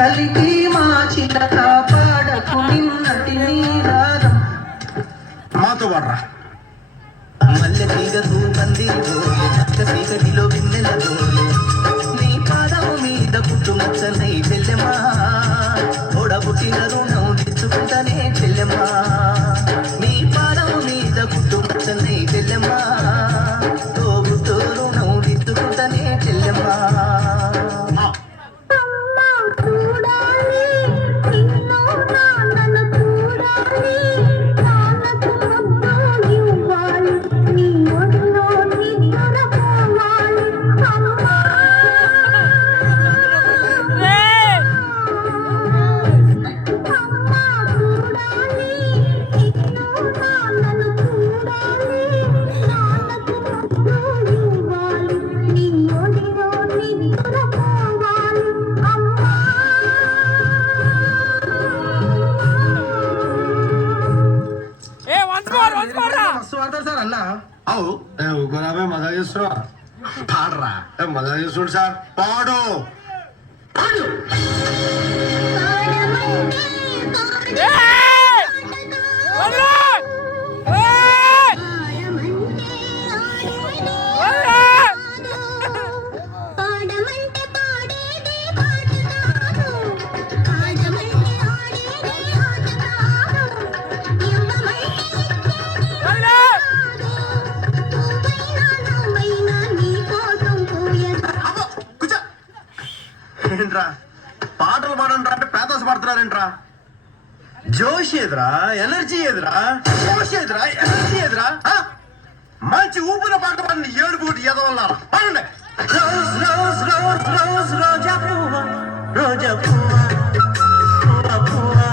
కలిగి మాచిన కాపాడకు నిన్నటి నీరారం మాతో వాడరా మల్లె తీగకు పందిరి జోలే చక్క చీకటిలో వెన్నెల జోలే నీ పాదము మీద పుట్టుమచ్చనై చెల్లెమా తోడబుట్టిన రుణం తెచ్చుకుంటనే చెల్లెమా నీ పాదము మీద పుట్టుమచ్చనై చెల్లెమా తోబుట్టు రుణం తెచ్చుకుంటనే చెల్లెమా మజా చేస్తున్నా పాడరా మజా చేస్తుండు సార్ పాడు పాడు ఏంట్రా పాటలు పాడంట్రా అంటే పేదోస పడుతున్నారేంట్రా జోష్ ఏదిరా ఎనర్జీ ఏదిరా జోష్ ఏదిరా ఎనర్జీ ఏదిరా మంచి ఊపిన పాట పాడండి ఏడుగుటి ఎదవల్లారా పాడండి రోజ్ రోజ్ రోజ్ రోజ్ రోజా పువ్వా రోజా పువ్వా పువ్వా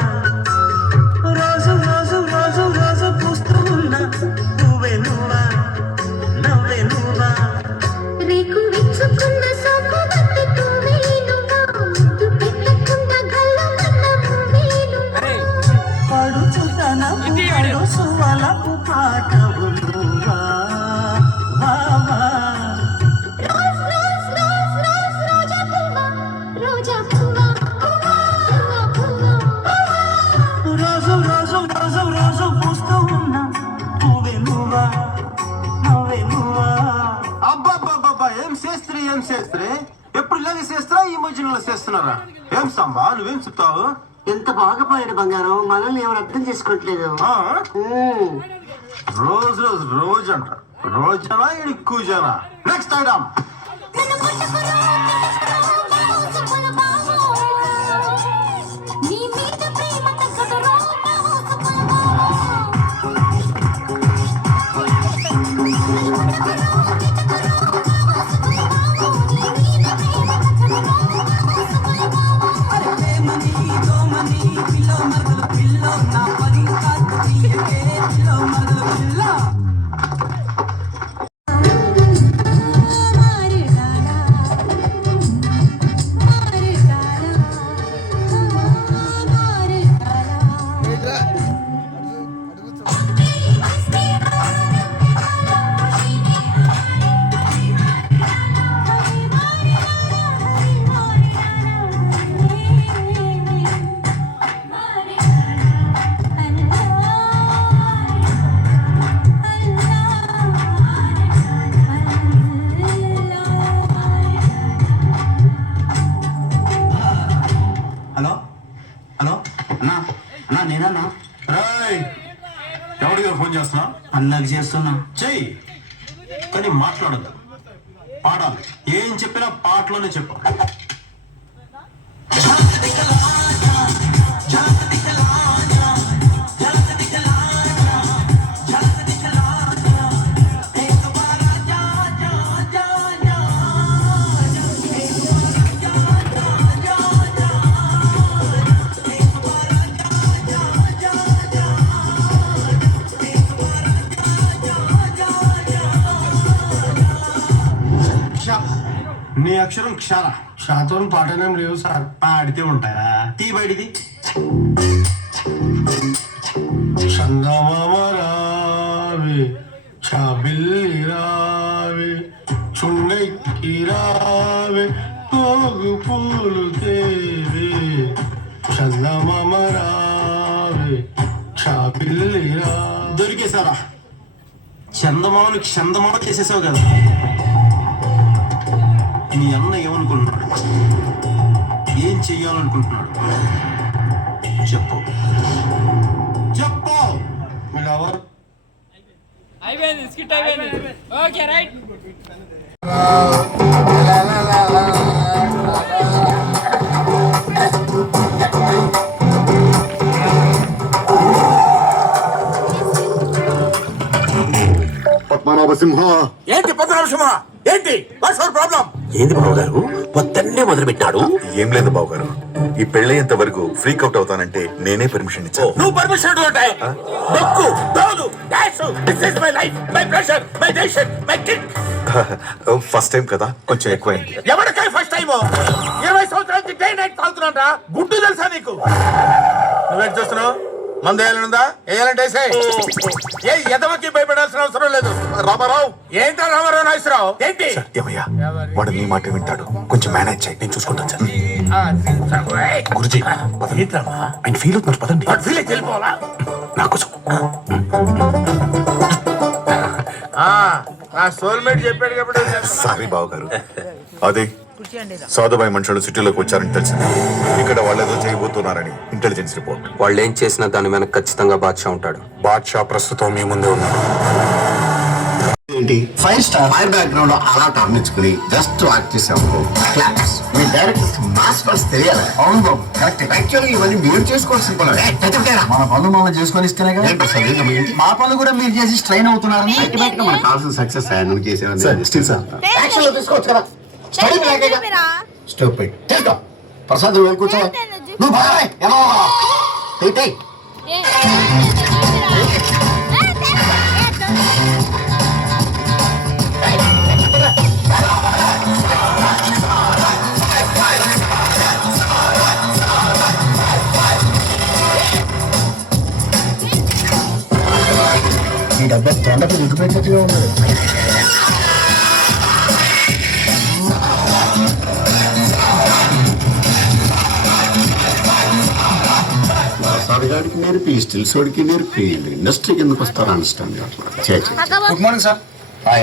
రోజు రోజు రోజు రోజు పూస్తూ ఉన్నా నువ్వే నువ్వా నవ్వే నువ్వా రేకు విచ్చుకున్న సోకు ఏం చేస్త్రీ ఎప్పుడు ఇలాగే చేస్తారా ఈ మధ్యలో చేస్తున్నారా ఏం సంబా నువ్వేం చెప్తావు ఎంత బాగా పాడాడు బంగారం మనల్ని ఎవరు అర్థం చేసుకోవట్లేదు రోజు రోజు రోజు అంట రోజనా ఎక్కువ జనా నెక్స్ట్ ఐటమ్ ఎవరికి ఫోన్ చేస్తున్నా అన్నకి చేస్తున్నా చెయ్యి కానీ మాట్లాడద్దు పాడాలి ఏం చెప్పినా పాటలోనే చెప్పు నీ అక్షరం క్షార షాతో పాటనేం లేవు సార్ పాడితే ఉంటాయా తీ బయటిది చందమామ రావే చాబిల్లి రావే చుండెక్కి రావే పోగు పూలు తేవే చందమామ రావే చాబిల్లి రావే. దొరికేశారా? చందమామని చందమామ చేసేసావు కదా. నీ అన్న ఏమనుకుంటున్నాడు? ఏం చెయ్యాలనుకుంటున్నాడు? చెప్పు చెప్పు. మీ లవర్ అయిపోయింది స్కిట్ అయిపోయింది ఓకే రైట్ పద్మనాభ సింహ. ఏంటి పద్మనాభ ఏంటి వాట్స్ అవర్ ప్రాబ్లం? ఏంది బాబు గారు పొద్దున్నే మొదలు పెట్టాడు? ఏం లేదు బాబు గారు, ఈ పెళ్ళయ్యేంత వరకు ఫ్రీక్ అవుట్ అవుతానంటే నేనే పర్మిషన్ ఇచ్చాను. నువ్వు పర్మిషన్ ఉంటాయి డొక్కు దోదు డాష్ this is my life my pressure my decision my kick. First time కదా కొంచెం ఎక్కువైంది. ఎవరికై ఫస్ట్ టైం? 20 సంవత్సరాల నుంచి డే నైట్ తాగుతున్నాడా? గుడ్డు తెలుసా నీకు? నువ్వేం చూస్తున్నావు? మందు వేయాలనుందా? వేయాలంటే ఏ ఎదవకి భయపడాల్సిన అవసరం లేదు. రామారావు. ఏంటో రామారావు నాగేశ్వరరావు ఏంటి? సత్యమయ్య వాడు నీ మాట వింటాడు, కొంచెం మేనేజ్ చేయి, నేను చూసుకుంటాను సార్. గురుజీ ఆయన ఫీల్ అవుతున్నారు, పదండి. ఫీల్ వెళ్ళిపోవాలా? నాకోసం సోల్మేట్ చెప్పాడు కాబట్టి. సారీ బాబు గారు, అదే సాధుబాయి మనుషులు సిటీలోకి వచ్చారని తెలిసింది. ఇక్కడ వాళ్ళు ఏదో చేయబోతున్నారని ఇంటెలిజెన్స్ రిపోర్ట్. వాళ్ళు ఏం చేసినా దాని వెనక ఖచ్చితంగా బాద్షా ఉంటాడు. బాద్షా ప్రస్తుతం మీ ముందే ఉన్నారు. ఏంటి 5 స్టార్ ఫైర్ బ్యాక్గ్రౌండ్ లో అలా టర్నించుకుని జస్ట్ యాక్ట్ చేసాము. క్లాప్స్. మీ డైరెక్టర్ మాస్ పర్స్ తెలియాలి. అవును బాబు కరెక్ట్. యాక్చువల్లీ ఇవన్నీ మీరు చేసుకోవాల్సిన పనులు. మన పనులు మనం చేసుకొని ఇస్తేనేగా. మా పనులు కూడా మీరు చేసి స్ట్రెయిన్ అవుతున్నారు. అల్టిమేట్ గా మనకు కావాల్సిన సక్సెస్ ఆయన చేసేవాళ్ళు. స్టిల్ సార్ యాక్షన్ లో తీసుకోవచ్చు కదా. స్టడీ బ్లాకేగా స్టూపిడ్. Take up. ప్రసాద్ నువ్వు వెళ్ళి కూర్చో. నువ్వు బాయ్ ఏమో టేక్ ఈ డబ్బా తొండకు దిగుపెట్టేట్టుగా ఉన్నది. ప్రసాద్ నేర్పి స్టిల్స్ వాడికి నేర్పి ఇండస్ట్రీకి ఎందుకు వస్తారో అండర్స్టాండ్ అట్లా. Good morning sir.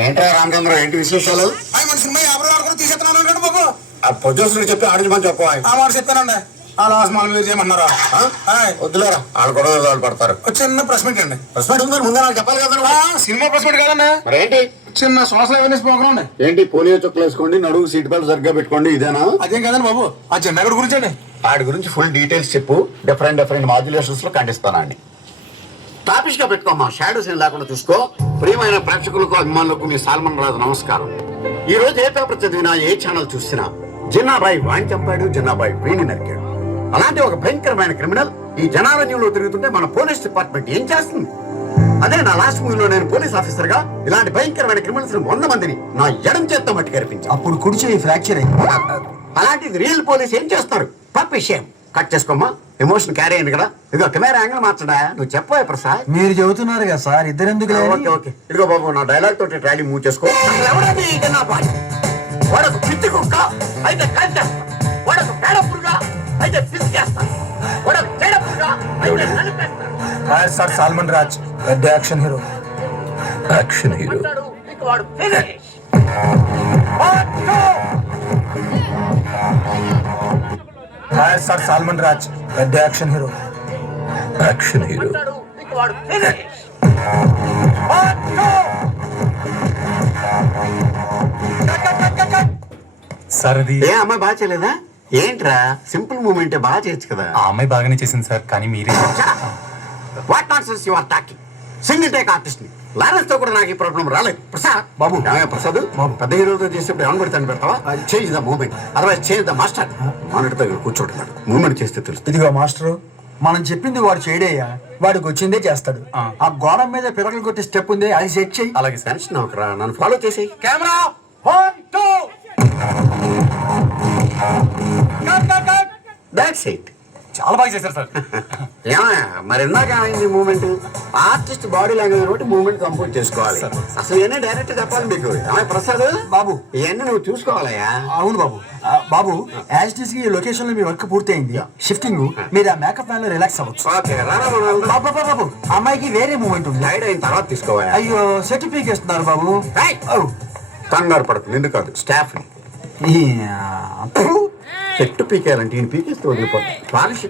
ఏంట్రా రామచంద్ర, ఏంటి విశేషాలు? ఆ ప్రొడ్యూసర్ చెప్పి ఆడించమని చెప్పు. చెప్తానండి ఆ లాస్ట్ మనం మీరు చేయమన్నారా? వద్దులేరా, వాళ్ళు కూడా వాళ్ళు పడతారు. చిన్న ప్రెస్ మీట్ అండి. ప్రెస్ మీట్ ఉందని ముందే నాకు చెప్పాలి కదా. సినిమా ప్రెస్ మీట్ కాదన్నా, మరి ఏంటి? చిన్న సోషల్ అవేర్నెస్ ప్రోగ్రామ్ అండి. ఏంటి పోలియో చుక్కలు వేసుకోండి, నడువు సీట్ బెల్ట్ సరిగ్గా పెట్టుకోండి, ఇదేనా? అదేం కాదండి బాబు, ఆ జెండా గురించి అండి. వాడి గురించి ఫుల్ డీటెయిల్స్ చెప్పు. డిఫరెంట్ మాడ్యులేషన్స్ లో ఖండిస్తానండి. టాపిష్ గా పెట్టుకోమ్మా, షాడోస్ ఏం లేకుండా చూసుకో. ప్రియమైన ప్రేక్షకులకు అభిమానులకు మీ సాల్మన్ రాజు నమస్కారం. ఈ రోజు ఏ పేపర్ చదివినా, ఏ ఛానల్ చూసినా జిన్నాబాయి వాణి చంపాడు, జిన్నాబాయి వీణి నరికాడు. అలాంటి ఒక భయంకరమైన క్రిమినల్ ఈ జనారణ్యంలో తిరుగుతుంటే మన పోలీస్ డిపార్ట్మెంట్ ఏం చేస్తుంది? అదే నా లాస్ట్ మూవీలో నేను పోలీస్ ఆఫీసర్ గా ఇలాంటి భయంకరమైన క్రిమినల్స్ 100 మందిని నా ఎడం చేత్తో మట్టి కనిపించాను. అప్పుడు కుడి చేయి ఫ్రాక్చర్ అయింది. అలాంటిది రియల్ పోలీస్ ఏం చేస్తారు? పప్ విషయం కట్ చేసుకోమ్మా, ఎమోషన్ క్యారీ అయింది కదా. ఇదిగో కెమెరా యాంగిల్ మార్చడా, నువ్వు చెప్పవే ప్రసాద్. మీరు చెబుతున్నారు కదా సార్, ఇద్దరెందుకు? ఓకే ఓకే, ఇదిగో బాబు నా డైలాగ్ తోటి ట్రాలీ మూవ్ చేసుకో. అసలు ఎవడది ఈ జనాబాయి? వాడొక పిచ్చి కుక్క అయితే కాల్చేస్తా, వాడొక పేడ పురుగా అయితే పిసికేస్తా, వాడొక చెడ పురుగా అయితే నలిపేస్తా. సార్ సాల్మన్ రాజ్ పెద్ద యాక్షన్ హీరో. Action hero. వాడు ఫినిష్. సార్ సాల్మన్ రాజ్ పెద్ద యాక్షన్ హీరో. Action hero. వాడు ఫినిష్. సార్ అది ఏ అమ్మాయి బాగా చేయలేదా? ఏంట్రా సింపుల్ మూమెంట్ బాగా చేయొచ్చు కదా. ఆ అమ్మాయి బాగానే చేసింది సార్, కానీ మీరే what nonsense you are talking. Single take artist ని లారెన్స్ తో కూడా నాకు ఈ ప్రాబ్లం రాలేదు. ప్రసాద్ బాబు, ప్రసాద్ పెద్ద హీరోతో చేసేప్పుడు ఏమని పెడతాను పెడతావా? Change the moment, otherwise change the master. మానిటర్తో కూర్చోంటున్నాడు, మూమెంట్ చేస్తే తెలుస్తుంది. ఇదిగో మాస్టరు, మనం చెప్పింది వాడు చేయడయ్యా, వాడికి వచ్చిందే చేస్తాడు. ఆ గోడ మీద పిల్లలు కొట్టే స్టెప్ ఉంది, అది సెట్ చేయి. అలాగే టెన్షన్ అవకరా, నన్ను ఫాలో చేసేయి. Camera 1 2 that's it. చాలా బాగా చేశారు సార్. ఏమయ్యా మరి ఇందాక అయింది మూమెంట్? ఆర్టిస్ట్ బాడీ లాంగ్వేజ్ బట్టి మూమెంట్ కంపోజ్ చేసుకోవాలి. అసలు ఇవన్నీ డైరెక్ట్ చెప్పాలి మీకు. ఏమయ్య ప్రసాద్ బాబు, ఇవన్నీ నువ్వు చూసుకోవాలయ్యా. అవును బాబు. బాబు యాజ్ ఇట్ ఈస్ ఈ లొకేషన్ లో మీ వర్క్ పూర్తయింది. షిఫ్టింగ్ మీరు ఆ మేకప్ వ్యాన్ లో రిలాక్స్ అవ్వచ్చు. ఓకే రారా మనం వెళ్దాం. బాబు అమ్మాయికి వేరే మూమెంట్ ఉంది. టైడ్ అయిన తర్వాత తీసుకోవాలి. అయ్యో సర్టిఫికేట్ ఇస్తున్నారు బాబు. కంగారు పడకు, నిన్ను కాదు స్టాఫ్ ని. చెట్టు పీకేయాలంటే ఈయన పీకేస్తే వదిలిపోతుంది. పాలిష్